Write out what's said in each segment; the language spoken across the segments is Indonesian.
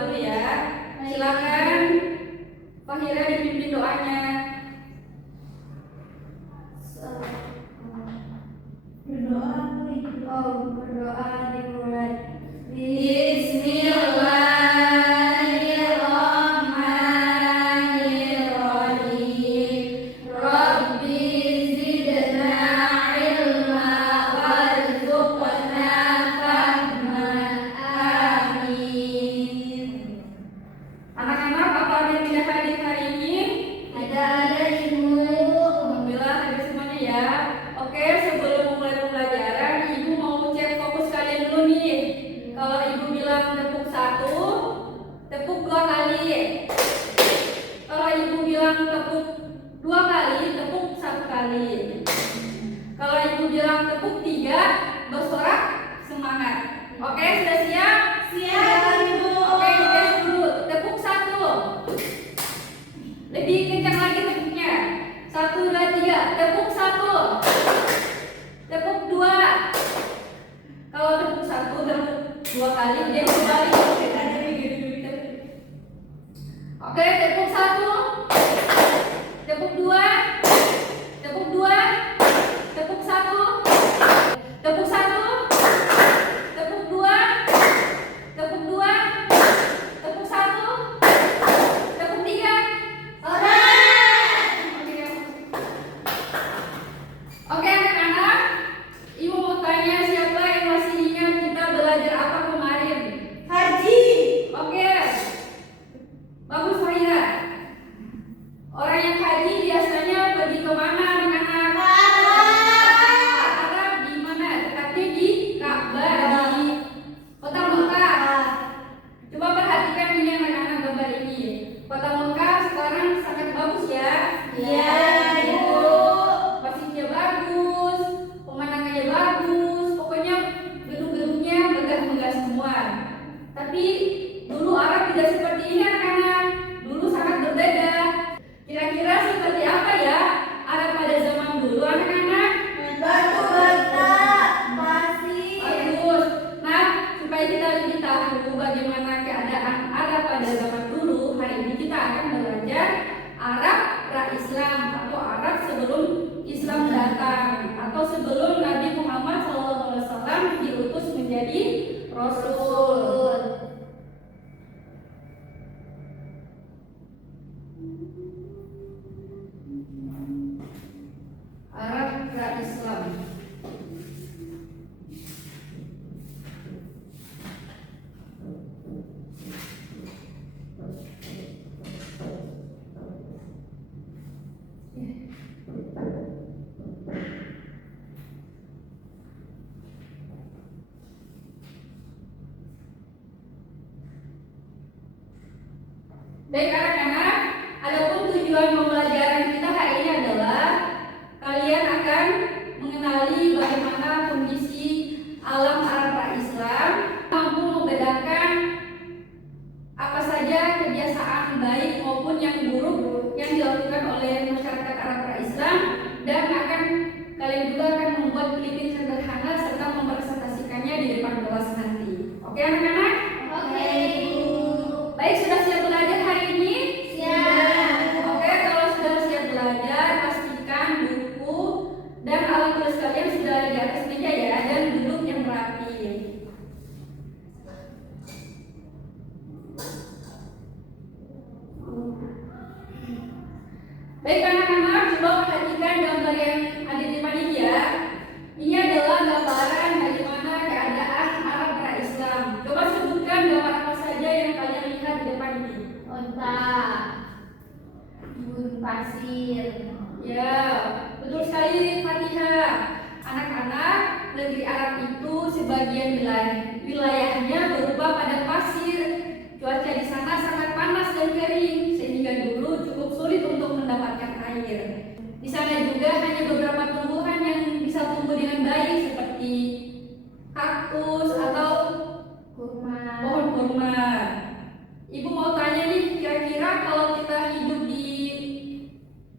dulu ya. Silakan Fahira dipimpin doanya. Berdoa dimulai. Bismillahirrahmanirrahim. Rabbi zidna ilma warzuqna fahma. Amin. Anak-anak, apa ada yang tidak hadir hari ini? Ada Ibu. Alhamdulillah hadir semuanya ya. Oke, sebelum memulai pembelajaran, Ibu mau cek fokus kalian dulu nih. Kalau Ibu bilang tepuk 1, tepuk 2 kali. Kalau Ibu bilang tepuk 2 kali, tepuk 1 kali. Kalau Ibu bilang tepuk 3, bersorak semangat. Oke, sudah siap? Siap, Ibu. Oke, dites dulu. Tepuk 1. Lebih kencang lagi tepuknya. 1, 2, 3. Tepuk 1. Tepuk 2. Kalau tepuk 1, tepuk 2 kali, dia kembali. Oke, tepuk 1. Tepuk 2. Tepuk 2. Tepuk 1. Tepuk 1. Tepuk 2. Tepuk 2. Tepuk 1. Tepuk 3. Oke anak-anak, Ibu mau tanya siapa yang masih ingat kita belajar apa kemarin? Haji. Oke, bagus Fahira. Orang yang haji biasanya pergi ke mana anak-anak? Arab di mana? Tepatnya di Ka'bah, di kota Mekah. Coba perhatikan ini anak-anak gambar ini. Kota Mekah sekarang sangat bagus ya. Iya, Ibu. Masjidnya bagus, pemandangannya bagus, pokoknya gedung-gedungnya megah-megah semua. Tapi dulu Arab tidak seperti ini anak-anak. Dulu sangat berbeda. Kira-kira seperti apa ya Arab pada zaman dulu anak-anak? Batu bata, pasir. Bagus. Nah, supaya kita lebih tahu bagaimana keadaan Arab pada zaman dulu, hari ini kita akan belajar Arab pra-Islam atau Arab sebelum Islam datang, atau sebelum Nabi Muhammad SAW diutus menjadi Rasul. Arab pra-Islam. Baik anak-anak, adapun tujuan pembelajaran kita hari ini adalah kalian akan mengenali bagaimana kondisi alam Arab pra-Islam, mampu membedakan apa saja kebiasaan baik maupun yang buruk yang dilakukan oleh masyarakat Arab pra-Islam, dan kalian juga akan membuat klipin sederhana serta mempresentasikannya di depan kelas nanti. Oke anak-anak? Oke. Baik, sudah siap belajar hari ini? Siap. Oke, kalau sudah siap belajar, pastikan buku dan alat tulis kalian sudah di atas meja ya, dan duduk yang rapi. Baik anak-anak, coba perhatikan gambar yang ada di depan ini ya. Ini adalah gambaran bagaimana keadaan Arab pra-Islam. Coba sebutkan gambar apa saja yang kalian lihat di depan ini. Onta, gunung pasir. Ya, betul sekali Fatihah. Anak-anak, negeri Arab itu sebagian wilayahnya berupa padang pasir. Cuaca di sana sangat panas dan kering, sehingga dulu cukup sulit untuk mendapatkan air. Di sana juga hanya beberapa tumbuhan yang bisa tumbuh dengan baik, seperti kaktus atau Kurma. pohon kurma. Ibu mau tanya nih, kira-kira kalau kita hidup di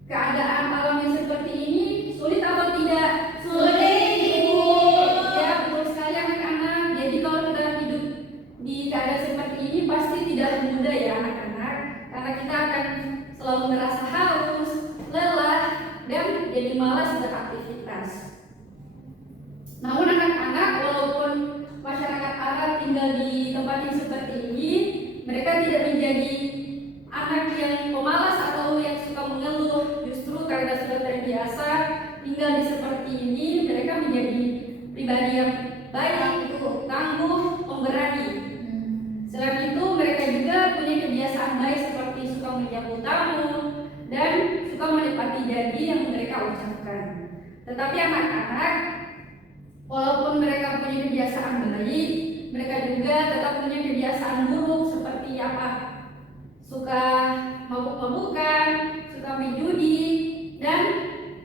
keadaan alam yang seperti ini, sulit atau tidak? Sulit, Ibu. Ya, betul sekali anak-anak. Jadi kalau kita hidup di keadaan seperti ini, pasti tidak tinggal di tempat yang seperti ini, mereka tidak menjadi anak yang pemalas atau yang suka mengeluh. Justru karena sudah terbiasa tinggal di seperti ini, mereka menjadi pribadi yang baik, tangguh, pemberani. Selain itu, mereka juga punya kebiasaan baik seperti suka menyambut tamu dan suka menepati janji yang mereka ucapkan. Tetapi anak-anak, walaupun mereka punya kebiasaan baik, mereka juga tetap punya kebiasaan buruk seperti apa? Suka mabuk-mabukan, suka main judi, dan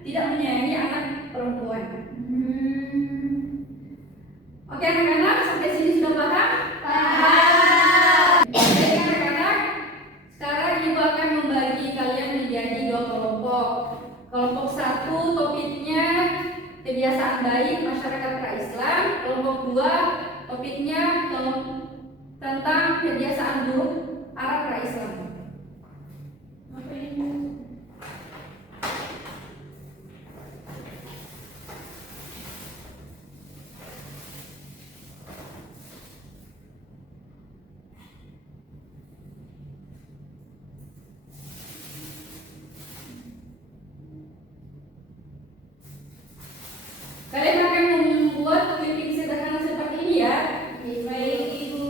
tidak menyayangi anak perempuan. Oke anak-anak, sampai sini sudah paham? Paham. Baik anak-anak, sekarang ibu akan membagi kalian menjadi 2 kelompok. Kelompok 1 topiknya kebiasaan baik masyarakat pra-Islam. Kelompok 2 topiknya tentang kebiasaan buruk Arab pra-Islam. Kalian akan membuat clipping sederhana seperti ini ya. Baik, Ibu.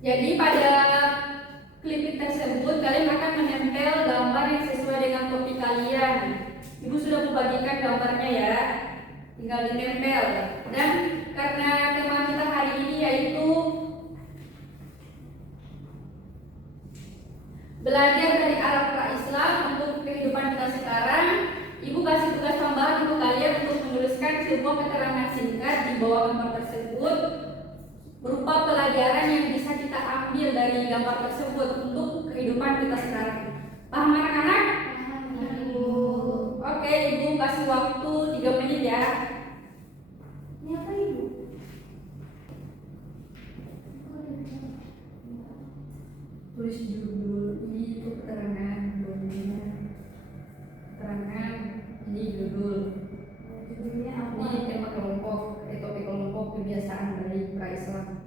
Jadi pada clipping tersebut kalian akan menempel gambar yang sesuai dengan topik kalian. Ibu sudah membagikan gambarnya ya, tinggal ditempel. Dan karena tema kita hari ini yaitu belajar dari Arab pra-Islam untuk kehidupan kita sekarang, ibu kasih tugas tambahan untuk kalian untuk menuliskan sebuah keterangan singkat di bawah gambar tersebut berupa pelajaran yang bisa kita ambil dari gambar tersebut untuk kehidupan kita sekarang. Paham anak-anak? Paham, Ibu. Oke, ibu kasih waktu 3 menit ya. Ini apa, Ibu? Tulis judul, ini itu keterangan, keterangan, ini judul. Judulnya apa? Ini tema kelompok, topik kelompok kebiasaan dari pra-Islam.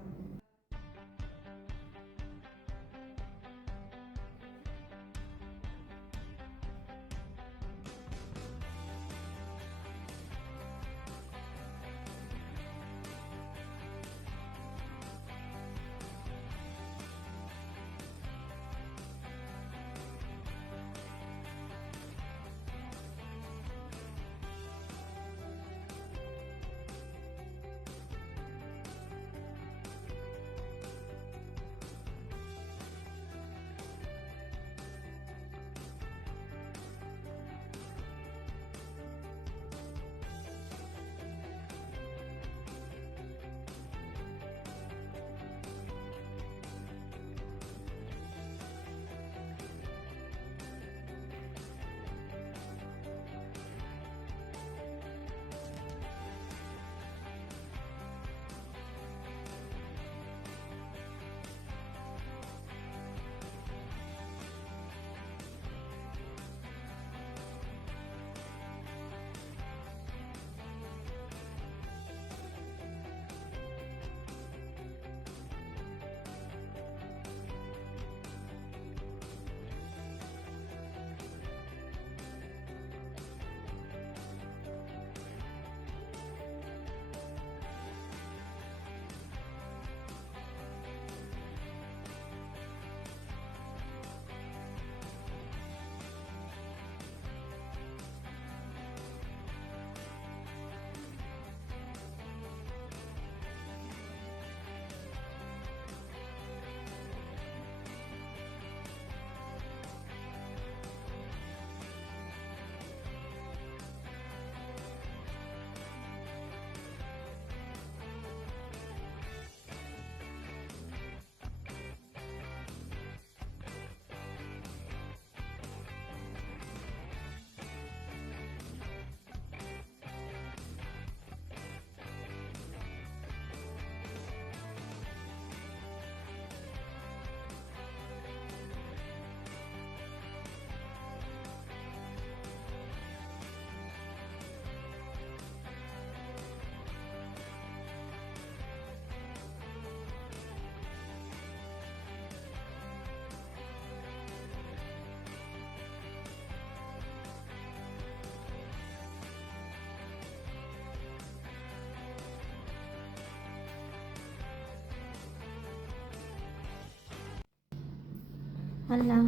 Alah.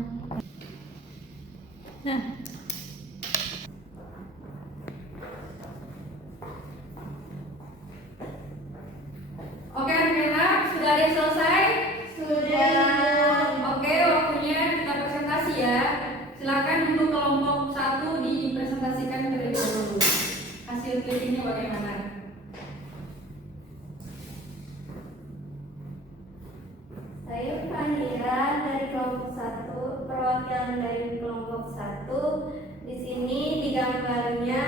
Nah. Oke anak-anak, sudah ada yang selesai? Sudah. Oke, waktunya kita presentasi ya. Silakan untuk kelompok 1 dipresentasikan terlebih dahulu. Hasil ketiknya bagaimana? Saya Fahira dari kelompok 1, perwakilan dari kelompok 1. Di sini di gambarnya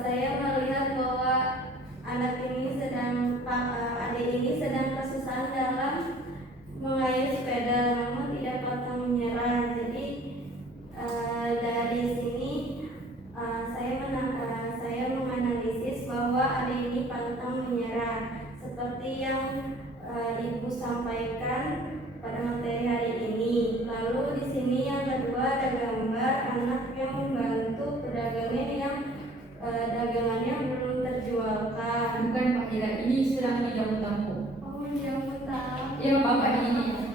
saya melihat bahwa adik ini sedang kesusahan dalam mengayuh sepeda, namun tidak pantang menyerah. Jadi dari sini saya menganalisis bahwa adik ini pantang menyerah, seperti yang Ibu sampaikan pada materi hari ini. Lalu di sini yang kedua ada gambar anak yang membantu pedagangan yang dagangannya belum terjualkan. Bukan Pak Ira, ini sedang menjamu tamu. Oh, yang utama. Ya Bapak ini.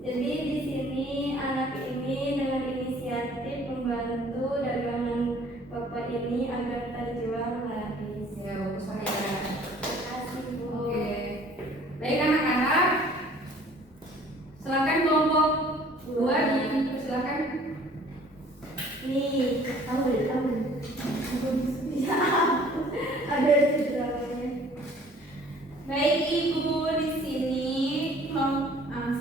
Jadi di sini anak ini dengan inisiatif membantu dagangan bapak ini agar terjual laris. Ya, bagus Pak Ira. Terima kasih, Bu. Oke. Baik anak-anak. Silakan kelompok 2 dipersilakan. Nih, tahu. Ya, ada di belakangnya. Baik Ibu, di sini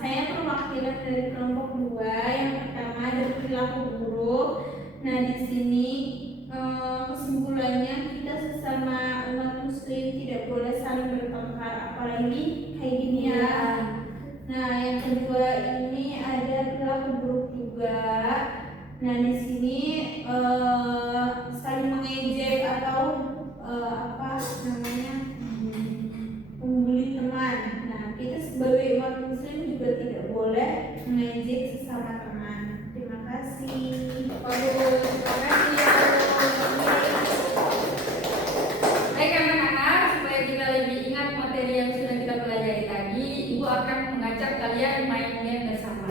saya perwakilan dari kelompok 2. Yang pertama ada perilaku buruk. Nah, di sini kesimpulannya kita sesama umat muslim tidak boleh saling bertengkar, apalagi kayak gini ya. Nah, yang kedua ini ada perilaku buruk juga. Nah, di sini saling mengejek atau apa namanya, membuli teman. Nah, kita sebagai umat muslim juga tidak boleh mengejek sesama teman. Terima kasih. Bagus, terima kasih ya. Baik anak-anak, supaya kita lebih ingat materi yang sudah kita pelajari tadi, Ibu akan mengajak kalian main-main bersama.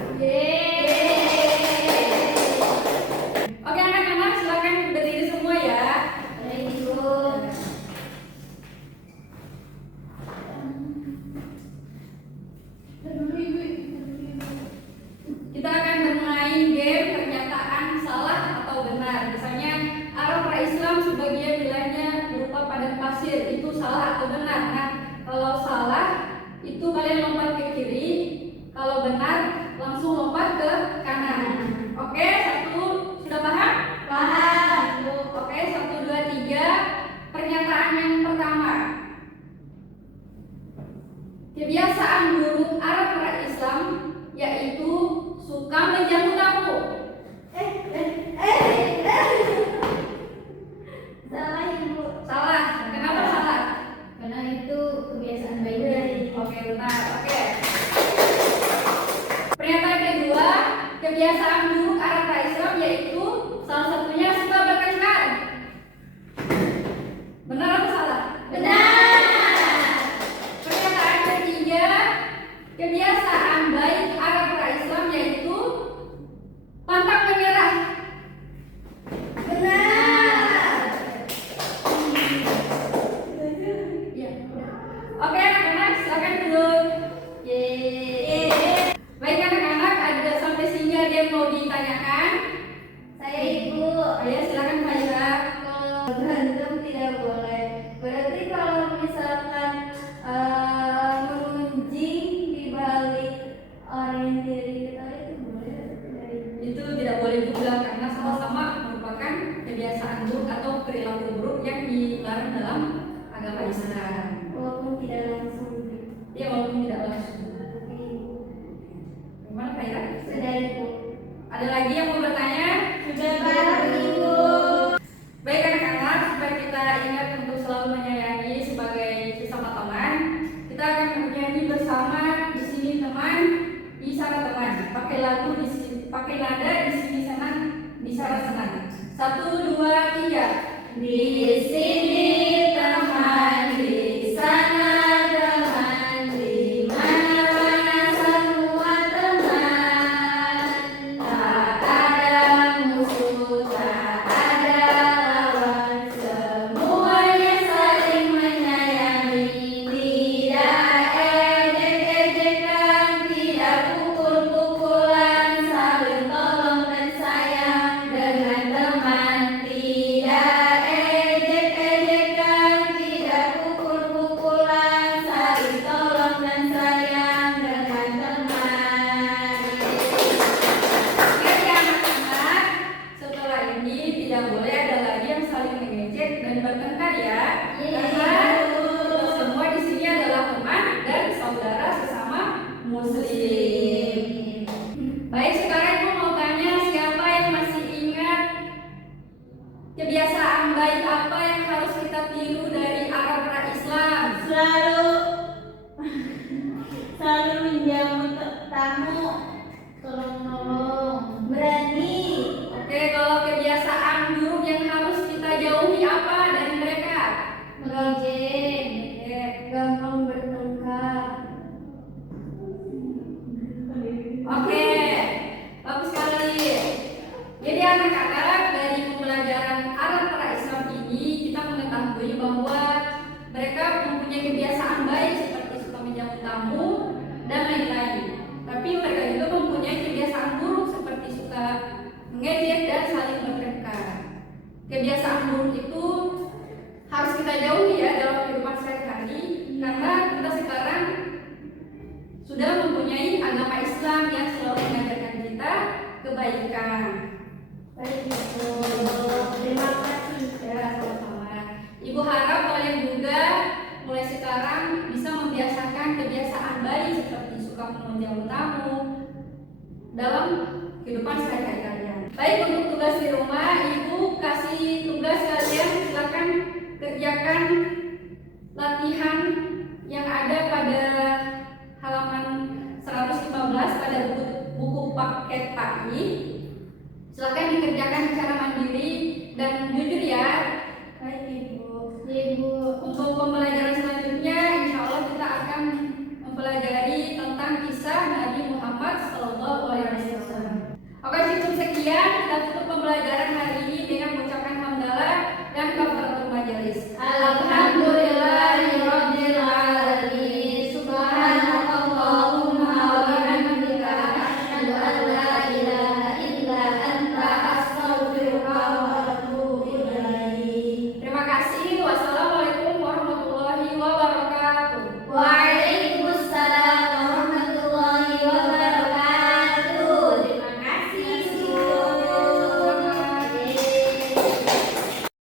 Oke anak-anak, silakan berdiri semua ya. Baik Ibu. Kita akan bermain game pernyataan salah atau benar. Misalnya Arab Islam sebagian wilayahnya berupa padang pasir, itu salah atau benar. Nah, kalau salah itu kalian lompat ke kiri, kalau benar langsung lompat ke kanan. Oke, sudah paham? Paham. Oke, 1, 2, 3. Pernyataan yang pertama. Kebiasaan buruk Arab Islam yaitu suka menjamu tamu. Salah Ibu. Salah. Kenapa salah? Karena itu kebiasaan baik. Oke, benar. Oke. Pernyataan kedua, kebiasaan buruk Arab Islam yaitu salah satunya suka bertengkar. Benar atau salah? Benar. Pernyataan ketiga, kebiasaan baik Arab Islam yaitu pantang menyerah. Benar. Iya. Oke anak-anak, silakan duduk. Yeay. Baik anak-anak, ada sampai sini ada yang mau ditanyakan? Saya Ibu. Ya silakan Mbak Ira. Kalau berantem tidak boleh. Berarti kalau misalkan mengunjing di balik orang yang diri kita itu boleh atau tidak? Itu tidak boleh juga karena sama-sama merupakan kebiasaan buruk atau perilaku buruk yang dilarang dalam agama Islam. Walaupun tidak langsung. Ya walaupun tidak langsung. Gimana Mbak Ira? Sudah Ibu. Ada lagi yang mau bertanya? Sudah Pak Ibu. Baik anak-anak, supaya kita ingat untuk selalu menyayangi sebagai sesama teman, kita akan bernyanyi bersama di sini teman, di sana teman. Pakai lagu di sini, pakai nada di sini senang, di sana senang. 1, 2, 3. Di sini teman, di sana teman, di mana-mana semua teman. tidak boleh ada lagi yang saling mengejek dan bertengkar ya. Iya. Karena kita semua di sini adalah teman dan saudara sesama muslim. Baik, sekarang aku mau tanya siapa yang masih ingat kebiasaan baik apa yang harus kita tiru dari Arab pra-Islam? Selalu menjamu tamu, Tolong menolong. berani, Oke, kalau kebiasaan buruk yang harus kita jauhi apa dari mereka? Mengejek. Oke, gampang bertengkar. Oke, bagus sekali. Jadi anak-anak dari pembelajaran Arab pra-Islam ini kita mengetahui bahwa mereka mempunyai kebiasaan baik seperti suka menjamu tamu dan lain-lain. Tapi mereka juga mempunyai kebiasaan buruk seperti suka mengejek dan saling bertengkar. Kebiasaan buruk itu harus kita jauhi ya dalam kehidupan sehari-hari karena kita sekarang sudah mempunyai agama Islam yang selalu mengajarkan kita kebaikan. Baik, Ibu. Terima kasih. Ya, sama-sama. Ibu harap kalian juga mulai sekarang bisa membiasakan kebiasaan baik seperti suka menjamu tamu dalam kehidupan sehari-hari kalian. Baik, untuk tugas di rumah, Ibu kasih tugas kalian, silakan kerjakan latihan yang ada pada halaman 115 pada buku paket pagi. Silakan dikerjakan